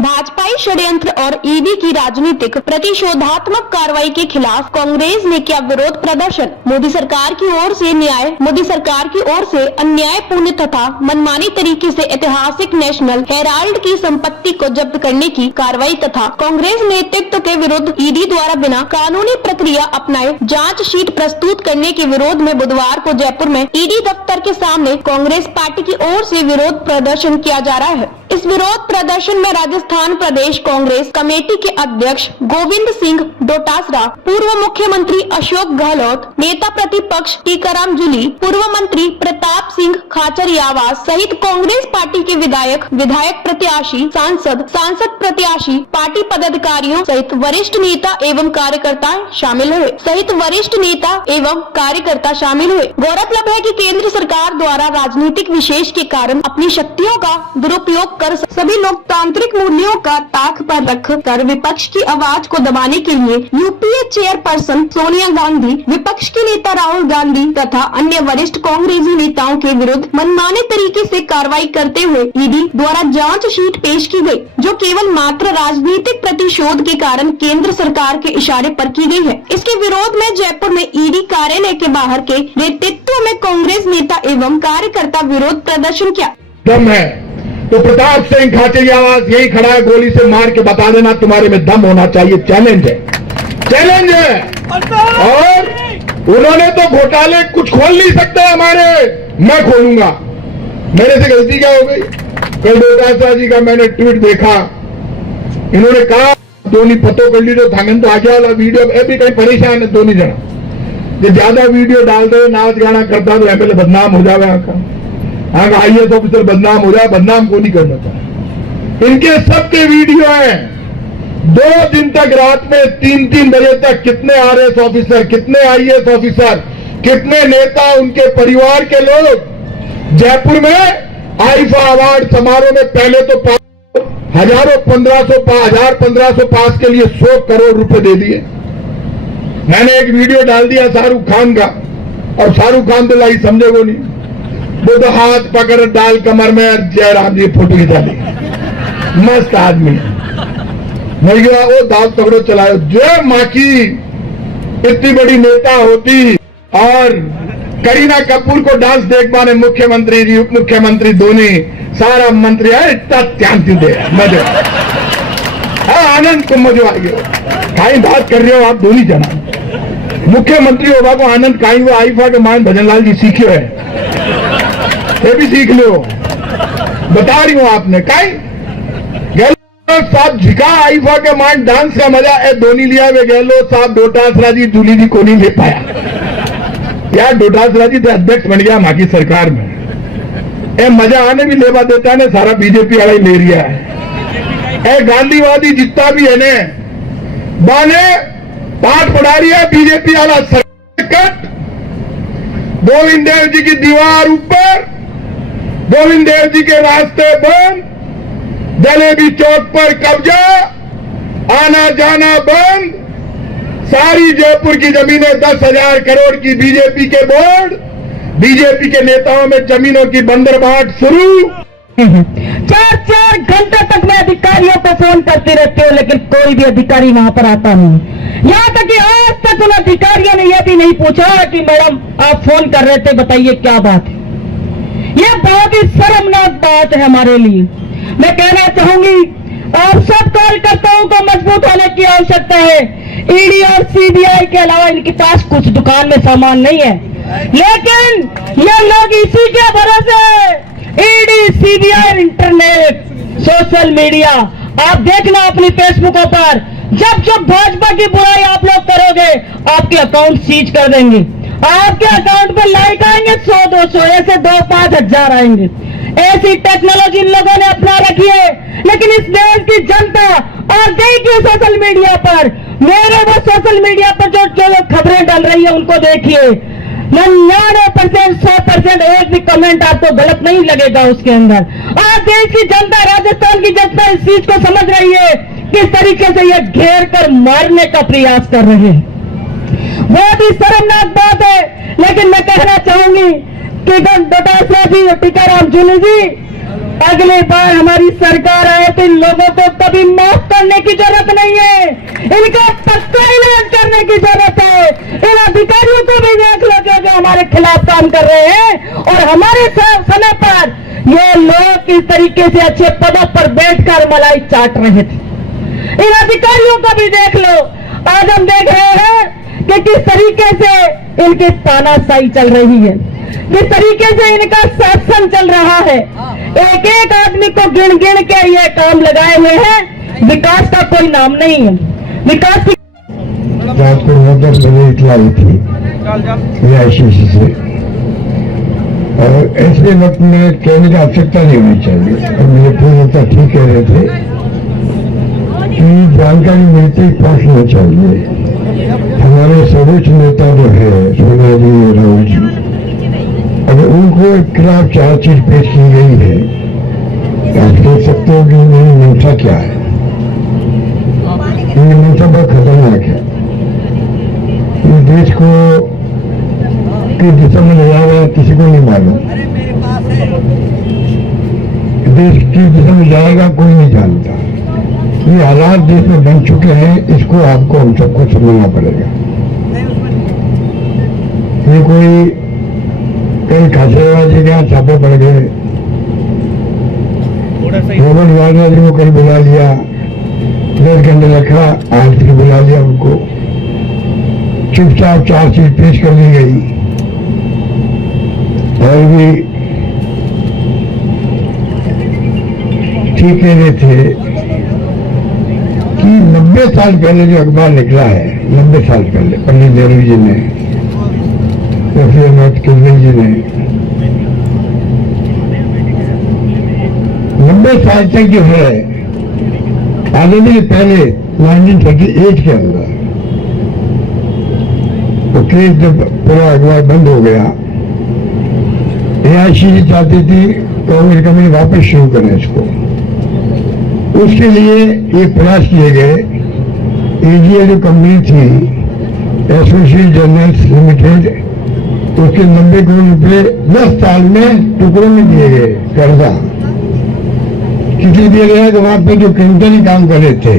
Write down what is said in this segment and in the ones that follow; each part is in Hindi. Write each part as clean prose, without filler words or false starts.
भाजपाई षड्यंत्र और ईडी की राजनीतिक प्रतिशोधात्मक कार्रवाई के खिलाफ कांग्रेस ने किया विरोध प्रदर्शन। मोदी सरकार की ओर से अन्यायपूर्ण तथा मनमानी तरीके से ऐतिहासिक नेशनल हेराल्ड की संपत्ति को जब्त करने की कार्रवाई तथा कांग्रेस नेतृत्व के विरुद्ध ईडी द्वारा बिना कानूनी प्रक्रिया अपनाए जांच शीट प्रस्तुत करने के विरोध में बुधवार को जयपुर में ईडी दफ्तर के सामने कांग्रेस पार्टी की ओर से विरोध प्रदर्शन किया जा रहा है। इस विरोध प्रदर्शन में राजस्थान प्रदेश कांग्रेस कमेटी के अध्यक्ष गोविंद सिंह डोटासरा, पूर्व मुख्यमंत्री अशोक गहलोत, नेता प्रतिपक्ष टीकाराम जूली, पूर्व मंत्री प्रताप सिंह खाचरियावास सहित कांग्रेस पार्टी के विधायक प्रत्याशी, सांसद प्रत्याशी, पार्टी पदाधिकारियों सहित वरिष्ठ नेता एवं कार्यकर्ता शामिल हुए। गौरतलब है कि केंद्र सरकार द्वारा राजनीतिक विशेष के कारण अपनी शक्तियों का दुरुपयोग कर सभी लोकतांत्रिक मूल्यों का ताक पर रखकर विपक्ष की आवाज को दबाने के लिए यूपीए चेयरपर्सन सोनिया गांधी, विपक्ष के नेता राहुल गांधी तथा अन्य वरिष्ठ कांग्रेसी नेताओं के विरुद्ध मनमाने तरीके से कार्रवाई करते हुए ईडी द्वारा जांच शीट पेश की गई, जो केवल मात्र राजनीतिक प्रतिशोध के कारण केंद्र सरकार के इशारे पर की गई है। इसके विरोध में जयपुर में ईडी कार्यालय के बाहर के नेतृत्व में कांग्रेस नेता एवं कार्यकर्ता विरोध प्रदर्शन किया। दम है तो प्रताप सिंह खाचरियावास यही खड़ा है, गोली से मार के बता देना तुम्हारे में दम होना चाहिए। चैलेंज है। और उन्होंने तो घोटाले कुछ खोल नहीं सकते हमारे, मैं खोलूंगा। मेरे से गलती क्या हो गई? कल डोटासरा जी का मैंने ट्वीट देखा, इन्होंने कहा दोनों पतो कर ली तो थांगन तो आगे वाला वीडियो अभी कहीं परेशान है दोनों जना, जो ज्यादा वीडियो डाल दे नाच गाना करता तो एमएलए बदनाम हो जावे, आगे आईएएस ऑफिसर बदनाम हो जाए, बदनाम को नहीं करना था। इनके सबके वीडियो हैं। 2 दिन तक रात में 3-3 बजे तक कितने आरएस ऑफिसर, कितने आईएएस ऑफिसर, कितने नेता, उनके परिवार के लोग जयपुर में आईफा अवार्ड समारोह में पहले तो हजारों 1500 पास के लिए 100 करोड़ रुपए दे दिए। मैंने एक वीडियो डाल दिया शाहरुख खान का, और शाहरुख खान तो लाई समझे वो नहीं, वो तो हाथ पकड़ डाल कमर में जयराम जी फोटो खिंचा ली। मस्त आदमी नहीं गया वो दाल तगड़ो चलाओ। जो माँ की इतनी बड़ी नेता होती और करीना कपूर को डांस देख पाने मुख्यमंत्री जी, उप मुख्यमंत्री दोनों, सारा मंत्री है, इतना ध्यान क्यों दे मजे आनंद को मजा आ गया। काई बात कर रहे हो आप दोनों जना, मुख्यमंत्री होगा को आनंद काई वो आईफा के मान भजनलाल जी सीखे है, ये भी सीख लो, बता रही हूं आपने। काई साहब झिका आईफा के मान डांस का मजा ए धोनी लिया वे गहलोत साहब, डोटासरा जी, जूली जी को नहीं ले पाया यार। डोटासरा जी तो अध्यक्ष बन गया मां की सरकार में, ए मजा आने भी लेवा देता ने, सारा बीजेपी वाला ही ले रिया है। ए गांधीवादी जितना भी है ने बाने पाठ पढ़ा रही है बीजेपी वाला सरकट। गोविंद देव जी की दीवार ऊपर, गोविंद देव जी के रास्ते बंद, जलेबी चौक पर कब्जा, आना जाना बंद, सारी जयपुर की जमीनें 10,000 करोड़ की बीजेपी के बोर्ड, बीजेपी के नेताओं में जमीनों की बंदरबाट शुरू। 4-4 घंटे तक मैं अधिकारियों को फोन करती रहती हूँ, लेकिन कोई भी अधिकारी वहां पर आता नहीं। यहाँ तक कि आज तक उन अधिकारियों ने यह भी नहीं पूछा कि मैडम आप फोन कर रहे थे, बताइए क्या बात है। यह बहुत ही शर्मनाक बात है हमारे लिए। मैं कहना चाहूंगी और सब कार्यकर्ताओं को मजबूत होने की आवश्यकता है। ईडी और सीबीआई के अलावा इनके पास कुछ दुकान में सामान नहीं है, लेकिन ये लोग इसी के भरोसे ED, CBI, internet, social media, आप देखना अपनी फेसबुकों पर, जब भाजपा की बुराई आप लोग करोगे आपके अकाउंट सीज कर देंगे। आपके अकाउंट पर लाइक आएंगे 100-200, ऐसे 2-5 हजार आएंगे। ऐसी टेक्नोलॉजी इन लोगों ने अपना रखी है, लेकिन इस देश की जनता आ गई क्यों सोशल मीडिया पर? मेरे वो सोशल मीडिया पर जो खबरें डाल रही है उनको देखिए, 99%, 100% एक भी कमेंट आपको गलत नहीं लगेगा उसके अंदर। आज देश की जनता, राजस्थान की जनता इस चीज को समझ रही है, किस तरीके से ये घेर कर मारने का प्रयास कर रहे हैं। बहुत ही शर्मनाक बात है। लेकिन मैं कहना चाहूंगी कि डोटासरा जी और टीकाराम जूली जी, अगली बार हमारी सरकार आए तो इन लोगों को कभी माफ करने की जरूरत नहीं है, इनका पक्का इलाज करने की जरूरत है। इन अधिकारियों को भी देख लो जो हमारे खिलाफ काम कर रहे हैं और हमारे समय पर ये लोग किस तरीके से अच्छे पदों पर बैठकर मलाई चाट रहे थे। इन अधिकारियों को भी देख लो। आज हम देख रहे हैं कि किस तरीके से इनकी तानाशाही चल रही है, किस तरीके से इनका शासन चल रहा है। एक एक आदमी को गिन गिन के ये काम लगाए हुए हैं, विकास का कोई नाम नहीं है। विकास की रात को 9-10 बजे इतलाई थी AICC से, और ऐसे वक्त में कहने की आवश्यकता नहीं होनी चाहिए। और मेरे पूर्व ठीक कह रहे थे कि जानकारी मिलती पहुंचना चाहिए। हमारे सर्वोच्च नेता जो है सोनिया जी, राहुल जी, अगर उनको खिलाफ चार्जशीट पेश की गई है तो आप सोच सकते हो कि मेरी मंशा क्या है। ये मंशा बहुत खतरनाक है। इस देश को किस दिशा में ले जा रहा है किसी को नहीं मालूम। देश किस दिशा में जाएगा कोई नहीं जानता। ये हालात देश में बन चुके हैं, इसको आपको हम सबको समझना पड़ेगा। ये कोई कई खासेबाजी के यहाँ छापे पड़ गए, रॉबर्ट वाड्रा जी को कल बुला लिया, 10 घंटे रखा, आज फिर बुला लिया उनको, चुपचाप चार्जशीट पेश कर दी गई। और भी ठीक कह रहे थे कि 90 साल पहले जो अखबार निकला है, 90 साल पहले पंडित नेहरू जी ने, प्रोफेसर अहमद किरनी जी ने, 90 साल तक जो है आजादी के पहले 1938 के अंदर वो केस जब पूरा अखबार बंद हो गया, AICC चाहती थी कांग्रेस कमेटी वापस शुरू करें इसको। उसके लिए ये प्रयास किए गए। AGA जो कंपनी थी, एसोसिएटेड जर्नल्स लिमिटेड, उसके 90 करोड़ रुपए 10 साल में टुकड़ों में दिए गए कर्जा। किसी दिया गया तो वहां पे जो क्लिंटन काम कर रहे थे,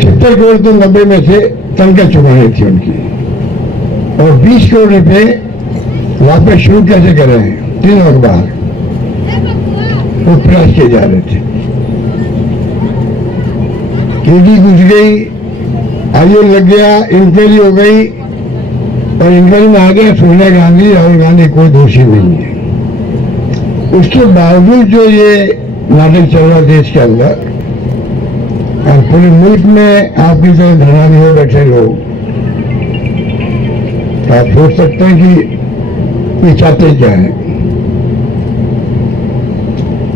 70 करोड़ तो 90 में से तनख्वाह चुकानी थी उनकी, और 20 करोड़ रुपए वापस शुरू कैसे कर रहे हैं, 3 अखबार वो प्रयास किए जा रहे थे। ईडी घुस गई, आयोग लग गया, इंक्वायरी हो गई, और इंक्वायरी में आ गया सोनिया गांधी, राहुल गांधी कोई दोषी नहीं है। उसके बावजूद जो ये नाटक चल रहा देश के अंदर और पूरे मुल्क में आपकी तरह धरना भी हो बैठे लोग, आप सोच सकते हैं कि ये चाहते क्या है।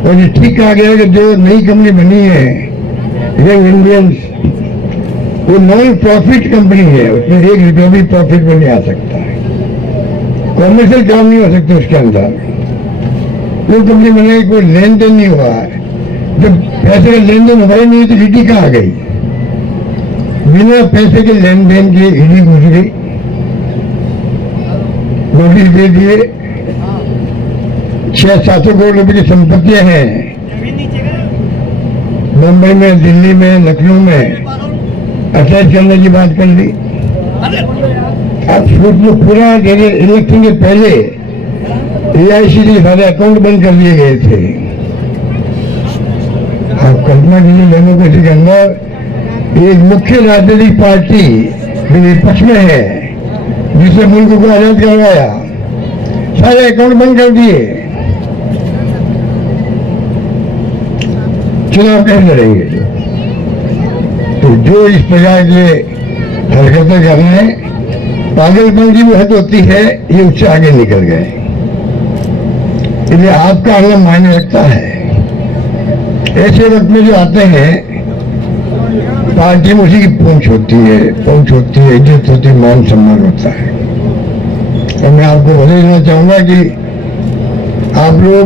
और ये ठीक कहा गया कि जो नई कंपनी बनी है यंग इंडियंस, वो नॉन प्रॉफिट कंपनी है, उसमें 1 रुपया भी प्रॉफिट में नहीं आ सकता है, कॉमर्शियल काम नहीं हो सकता उसके अंदर। वो कंपनी बनाई, कोई लेन देन नहीं हुआ है। जब पैसे का लेन देन हुआ ही नहीं तो ईडी कहाँ आ गई? बिना पैसे के लेन देन के ईडी घुस गई, नोटिस दे दिए। 600-700 करोड़ रुपए की संपत्तियां हैं मुंबई में, दिल्ली में, लखनऊ में, अटैच करने की बात कर ली। अब सोच लो, पूरा इलेक्शन के पहले AICC के सारे अकाउंट बंद कर दिए गए थे। आप कल्पना कीजिए, डेमोक्रेसी के अंदर एक मुख्य राजनीतिक पार्टी विपक्ष में है जिसने मुल्क को आजाद करवाया, सारे अकाउंट बंद कर दिए, चुनाव कैसे लड़ेंगे? तो जो इस प्रकार के हरकतें कर रहे हैं, पागलपन की भी हद होती है, ये उससे आगे निकल गए। इसलिए आपका आना मायने रखता है। ऐसे वक्त में जो आते हैं, पार्टी में उसी की पहुंच होती है, इज्जत होती है, मान सम्मान होता है। और मैं आपको बता देना चाहूंगा कि आप लोग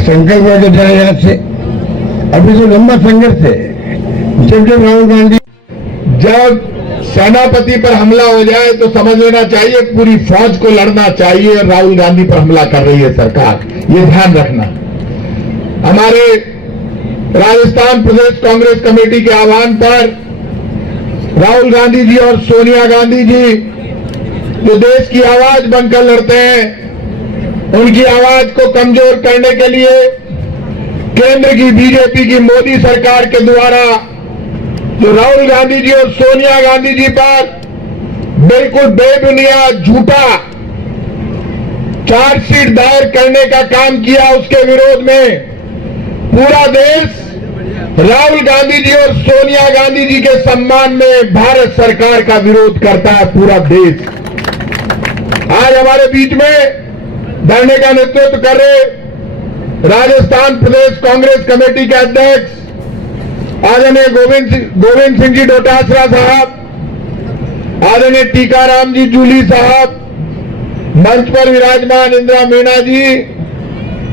संकल्प करके जाए यहाँ से। अभी तो लंबा संघर्ष है। जब राहुल गांधी, जब सेनापति पर हमला हो जाए तो समझ लेना चाहिए पूरी फौज को लड़ना चाहिए। राहुल गांधी पर हमला कर रही है सरकार, ये ध्यान रखना। हमारे राजस्थान प्रदेश कांग्रेस कमेटी के आह्वान पर राहुल गांधी जी और सोनिया गांधी जी जो देश की आवाज बनकर लड़ते हैं, उनकी आवाज को कमजोर करने के लिए केंद्र की बीजेपी की मोदी सरकार के द्वारा जो राहुल गांधी जी और सोनिया गांधी जी पर बिल्कुल बेबुनियाद झूठा चार्जशीट दायर करने का काम किया, उसके विरोध में पूरा देश राहुल गांधी जी और सोनिया गांधी जी के सम्मान में भारत सरकार का विरोध करता है। पूरा देश आज हमारे बीच में धरने का नेतृत्व कर रहे राजस्थान प्रदेश कांग्रेस कमेटी के अध्यक्ष आदरणीय गोविंद सिंह जी डोटासरा साहब, आदरणीय टीकाराम जी जूली साहब, मंच पर विराजमान इंदिरा मीणा जी,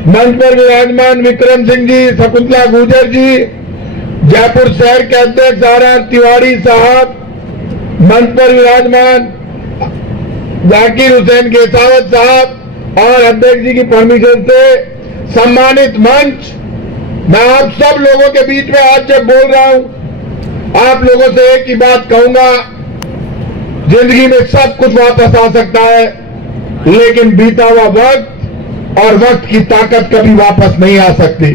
मंच पर विराजमान विक्रम सिंह जी, शकुंतला गुर्जर जी, जयपुर शहर के अध्यक्ष आर तिवारी साहब, मंच पर विराजमान जाकिर हुसैन केसावत साहब और अध्यक्ष जी की परमिशन से सम्मानित मंच, मैं आप सब लोगों के बीच में आज जब बोल रहा हूं, आप लोगों से एक ही बात कहूंगा, जिंदगी में सब कुछ वापस आ सकता है, लेकिन बीता हुआ वक्त और वक्त की ताकत कभी वापस नहीं आ सकती।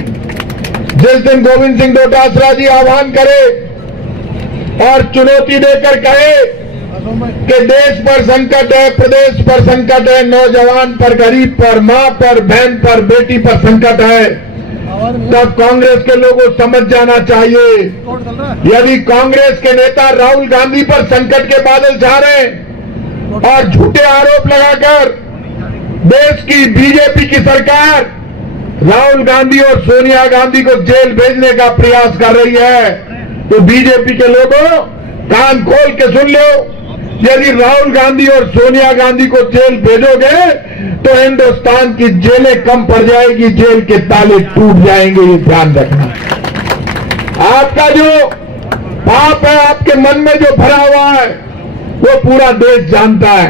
जिस दिन गोविंद सिंह डोटासरा जी आह्वान करे और चुनौती देकर कहे कि देश पर संकट है, प्रदेश पर संकट है, नौजवान पर, गरीब पर, मां पर, बहन पर, बेटी पर संकट है, तब कांग्रेस के लोगों समझ जाना चाहिए, यदि कांग्रेस के नेता राहुल गांधी पर संकट के बादल छा रहे हैं और झूठे आरोप लगाकर देश की बीजेपी की सरकार राहुल गांधी और सोनिया गांधी को जेल भेजने का प्रयास कर रही है, तो बीजेपी के लोगों कान खोल के सुन लो, यदि राहुल गांधी और सोनिया गांधी को जेल भेजोगे तो हिंदुस्तान की जेलें कम पड़ जाएगी, जेल के ताले टूट जाएंगे, ये ध्यान रखना। आपका जो पाप है, आपके मन में जो भरा हुआ है, वो पूरा देश जानता है।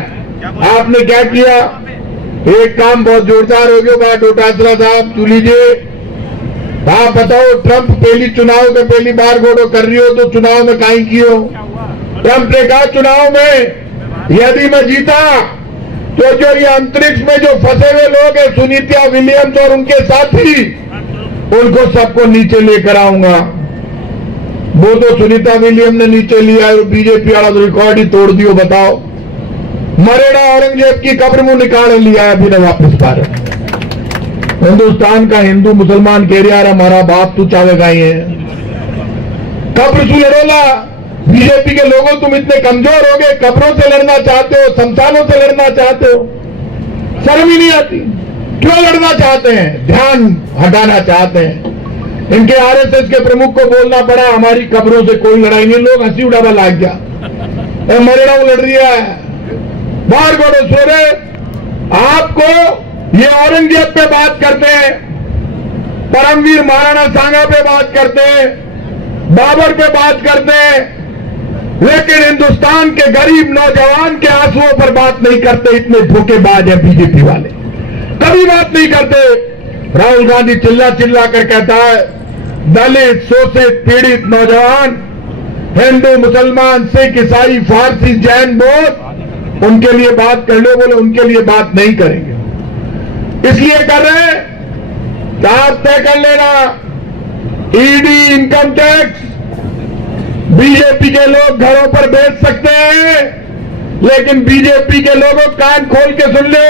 आपने क्या किया, एक काम बहुत जोरदार हो गया बात डोटासरा साहब चू लीजिए, आप बताओ, ट्रंप पहली चुनाव में पहली बार घोड़ो कर रही हो तो चुनाव में काहे की हो? ट्रंप ने कहा चुनाव में यदि मैं जीता तो जो ये अंतरिक्ष में जो फंसे हुए लोग हैं, सुनीता विलियम्स और उनके साथी, उनको सबको नीचे लेकर आऊंगा। वो तो सुनीता विलियम ने नीचे लिया है, बीजेपी वाला तो रिकॉर्ड ही तोड़ दियो। बताओ, मरेड़ा औरंगजेब की कब्र मुंह निकाल लिया है, अभी न वापस पा रहे। हिंदुस्तान का हिंदू मुसलमान कह रहा है हमारा बाप तू चावेगा ही है, कब्र तू लड़ोला। बीजेपी के लोगों तुम इतने कमजोर हो गए, कब्रों से लड़ना चाहते हो, शमशानों से लड़ना चाहते हो, शर्म ही नहीं आती? क्यों लड़ना चाहते हैं? ध्यान हटाना चाहते हैं। इनके आरएसएस के प्रमुख को बोलना पड़ा हमारी कब्रों से कोई लड़ाई नहीं, लोग हंसी उड़ावा लाग गया, मरेड़ा लड़ रही है, बाहर गोड़ो सो रहे। आपको ये औरंगजेब पे बात करते हैं, परमवीर महाराणा सांगा पे बात करते हैं, बाबर पे बात करते हैं, लेकिन हिंदुस्तान के गरीब नौजवान के आंसुओं पर बात नहीं करते। इतने धोखेबाज हैं बीजेपी वाले, कभी बात नहीं करते। राहुल गांधी चिल्ला चिल्ला कर कहता है दलित, शोषित, पीड़ित नौजवान, हिंदू, मुसलमान, सिख, ईसाई, फारसी, जैन, बौद्ध, उनके लिए बात कर लो। बोले उनके लिए बात नहीं करेंगे, इसलिए कर रहे हैं कि आप तय कर लेना, ईडी, इनकम टैक्स, बीजेपी के लोग घरों पर बेच सकते हैं, लेकिन बीजेपी के लोगों कान खोल के सुन लो,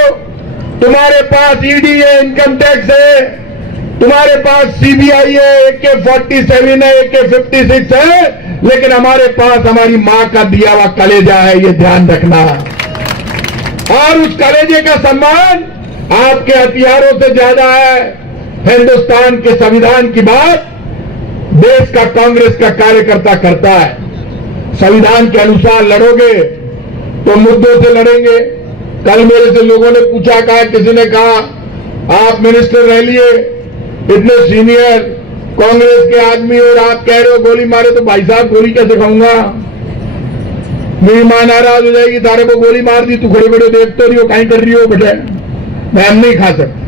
तुम्हारे पास ईडी है, इनकम टैक्स है, तुम्हारे पास सीबीआई है, AK-47 है, AK-56 है, लेकिन हमारे पास हमारी मां का दिया हुआ कलेजा है, ये ध्यान रखना। और उस कलेजे का सम्मान आपके हथियारों से ज्यादा है। हिंदुस्तान के संविधान की बात देश का कांग्रेस का कार्यकर्ता करता है। संविधान के अनुसार लड़ोगे तो मुद्दों से लड़ेंगे। कल मेरे से लोगों ने पूछा, कहा, किसी ने कहा आप मिनिस्टर रह लिए, इतने सीनियर कांग्रेस के आदमी और आप कह रहे हो गोली मारे, तो भाई साहब गोली कैसे खाऊंगा? मेरी मां नाराज हो जाएगी, तारे को गोली मार दी, तू खड़े खड़े देखते रही हो, कहीं कर रही हो बेटे, मैं हम नहीं खा सकता।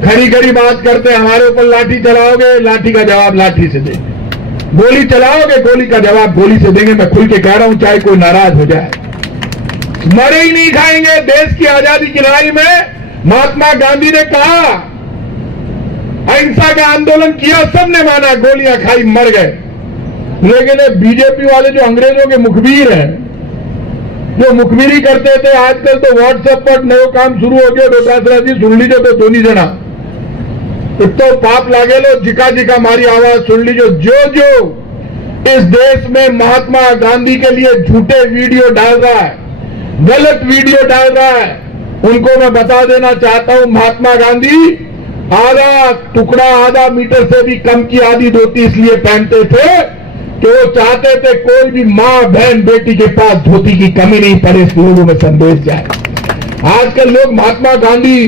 खरी खरी बात करते, हमारे ऊपर लाठी चलाओगे, लाठी का जवाब लाठी से देंगे, गोली चलाओगे, गोली का जवाब गोली से देंगे। मैं खुल के कह रहा हूं, चाहे कोई नाराज हो जाए, मरे ही नहीं खाएंगे। देश की आजादी की लड़ाई में महात्मा गांधी ने कहा, अहिंसा का आंदोलन किया, सबने माना, गोलियां खाई, मर गए। लेकिन ये बीजेपी वाले जो अंग्रेजों के मुखबिर हैं, जो मुखबिरी करते थे, आजकल तो व्हाट्सएप पर नयो काम शुरू हो गया। डोटासरा जी सुन लीजिए तो दोनों जना तो पाप लागे लो, जिका जिका मारी आवाज सुन लीजिए। जो इस देश में महात्मा गांधी के लिए झूठे वीडियो डाल रहा है, गलत वीडियो डाल रहा है, उनको मैं बता देना चाहता हूं, महात्मा गांधी आधा टुकड़ा, आधा मीटर से भी कम की आधी धोती इसलिए पहनते थे कि वो चाहते थे कोई भी मां बहन बेटी के पास धोती की कमी नहीं पड़े, इस लोगों में संदेश जाए। आजकल लोग महात्मा गांधी,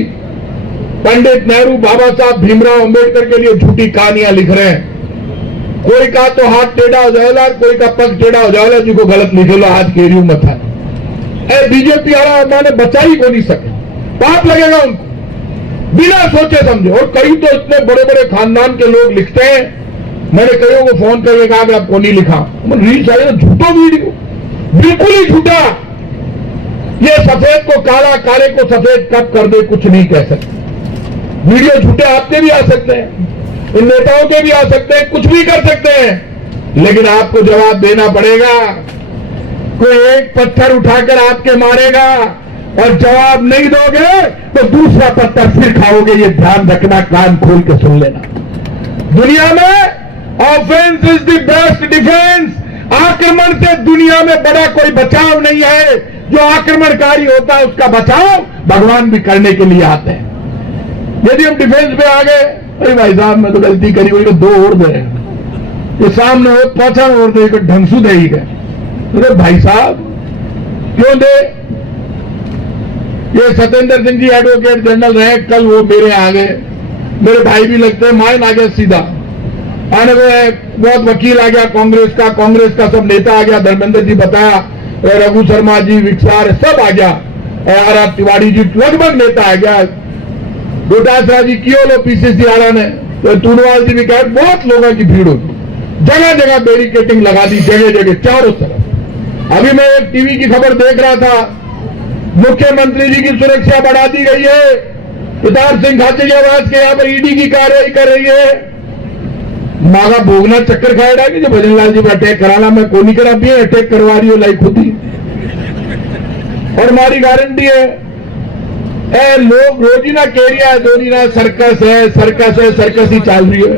पंडित नेहरू, बाबा साहब भीमराव अंबेडकर के लिए झूठी कहानियां लिख रहे हैं। कोई का तो हाथ टेढ़ा हो जाएगा, कोई का पग टेढ़ा हो जाएगा, जिसको गलत लिखे लो हाथ केरियो मत है। बीजेपी वाला मैंने बचा ही को नहीं सके, पाप लगेगा उनको बिना सोचे समझे। और कई तो इतने बड़े बड़े खानदान के लोग लिखते हैं, मैंने कईयों को फोन करके कहा कि आपको नहीं लिखा, रीच आई झूठो वीडियो, बिल्कुल ही झूठा। ये सफेद को काला, काले को सफेद कब कर दे कुछ नहीं कह सकते। वीडियो झूठे आपके भी आ सकते हैं, इन नेताओं के भी आ सकते हैं, कुछ भी कर सकते हैं, लेकिन आपको जवाब देना पड़ेगा। कोई एक पत्थर उठाकर आपके मारेगा और जवाब नहीं दोगे तो दूसरा पत्थर फिर खाओगे, ये ध्यान रखना, कान खोल के सुन लेना। दुनिया में offence is the best defence. आक्रमण से दुनिया में बड़ा कोई बचाव नहीं है। जो आक्रमणकारी होता है उसका बचाव भगवान भी करने के लिए आते हैं। यदि हम डिफेंस पे आ गए, अरे भाई साहब मैं तो गलती करी, वही दो और दे, ये सामने हो पाछा और दे, ढंगसू दे ही गए। अरे भाई साहब क्यों दे? ये सत्येंद्र सिंह जी एडवोकेट जनरल रहे, कल वो मेरे आ गए, मेरे भाई भी लगते हैं, मायन आ गया सीधा आने को, बहुत वकील आ गया कांग्रेस का सब नेता आ गया, धर्मेंद्र जी बताया, रघु शर्मा जी, विक्सार सब आ गया, आर तिवारी जी, लगभग नेता आ गया, डोटासरा जी कियो लो पीसीसी वाला ने, तो टूनवाल जी भी कहे, बहुत लोगों की भीड़ होगी, जगह जगह बैरिकेटिंग लगा दी, जगह जगह चारों तरफ। अभी मैं एक टीवी की खबर देख रहा था, मुख्यमंत्री जी की सुरक्षा बढ़ा दी गई है, प्रताप सिंह खाचरियावास के यहाँ पर ईडी की कार्रवाई कर रही है। मागा भोगना चक्कर खाएगा कि जो भजनलाल जी पर अटैक कराना, मैं को नहीं करा भी अटैक करवा रही हो लाई खुद ही, और हमारी गारंटी है। लोग रोजीना कह रही है, दोरीना सर्कस है, सर्कस ही चल रही है।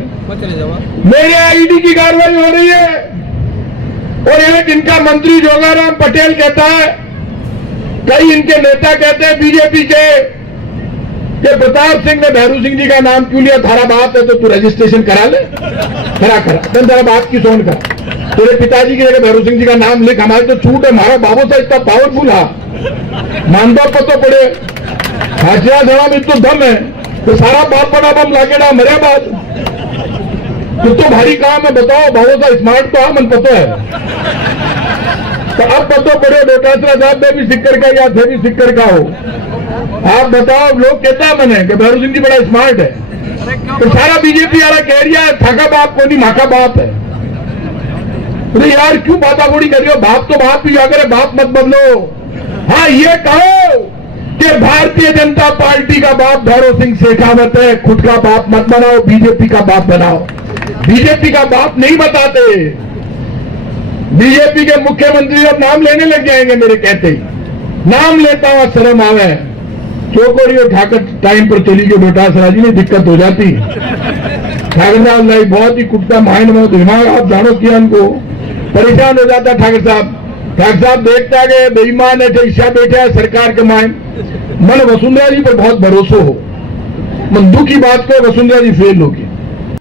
मेरे यहाँ ईडी की कार्रवाई हो रही है, और एक इनका मंत्री जोगाराम पटेल कहता है, कई इनके नेता कहते हैं बीजेपी के, कि प्रताप सिंह ने भैरू सिंह जी का नाम क्यों लिया, थारा बाप है तो तू रजिस्ट्रेशन करा ले, करा तेरा बाप की सोन का, तेरे पिताजी की जगह भैरू सिंह जी का नाम लिख, हमारे तो छूट है, हमारा बाबू सा इतना पावरफुल है, मानता पतो पड़े, हाशिया धड़ा में तो दम है, तो सारा बाप बना बम लाके ना मरे बाद, तो भारी काम है, बताओ बाबू सा स्मार्ट तो मन पतो है, तो अब पतो पड़े डोटासरा साहब में भी सिक्कर का या थे भी सिक्कर का हो, आप बताओ। लोग कहता है मैंने कि भैरू सिंह जी बड़ा स्मार्ट है, तो सारा बीजेपी वाला कह रही है थाका बाप को नहीं माका बाप है। तो यार क्यों बातागोड़ी कर रही हो, बाप तो बाप ही अगर बाप मत बदलो। हाँ ये कहो कि भारतीय जनता पार्टी का बाप भैरू सिंह शेखावत है, खुद का बाप मत बनाओ, बीजेपी का बाप बनाओ। बीजेपी का बाप नहीं बताते, बीजेपी के मुख्यमंत्री अब नाम लेने लग जाएंगे मेरे कहते ही, नाम लेता हुआ शर्म आवे। चौकोरी और ठाकर टाइम पर चली गई डोटासरा जी, में दिक्कत हो जाती। ठाकर साहब नहीं, बहुत ही कुत्ता माइंड में दिमाग आप जानो किया, उनको परेशान हो जाता ठाकर साहब देखता गए बेईमान है, ईशा बैठे है सरकार के माइंड। मन वसुंधरा जी पर बहुत भरोसा हो, मन दुख की बात को वसुंधरा जी फेल होगी,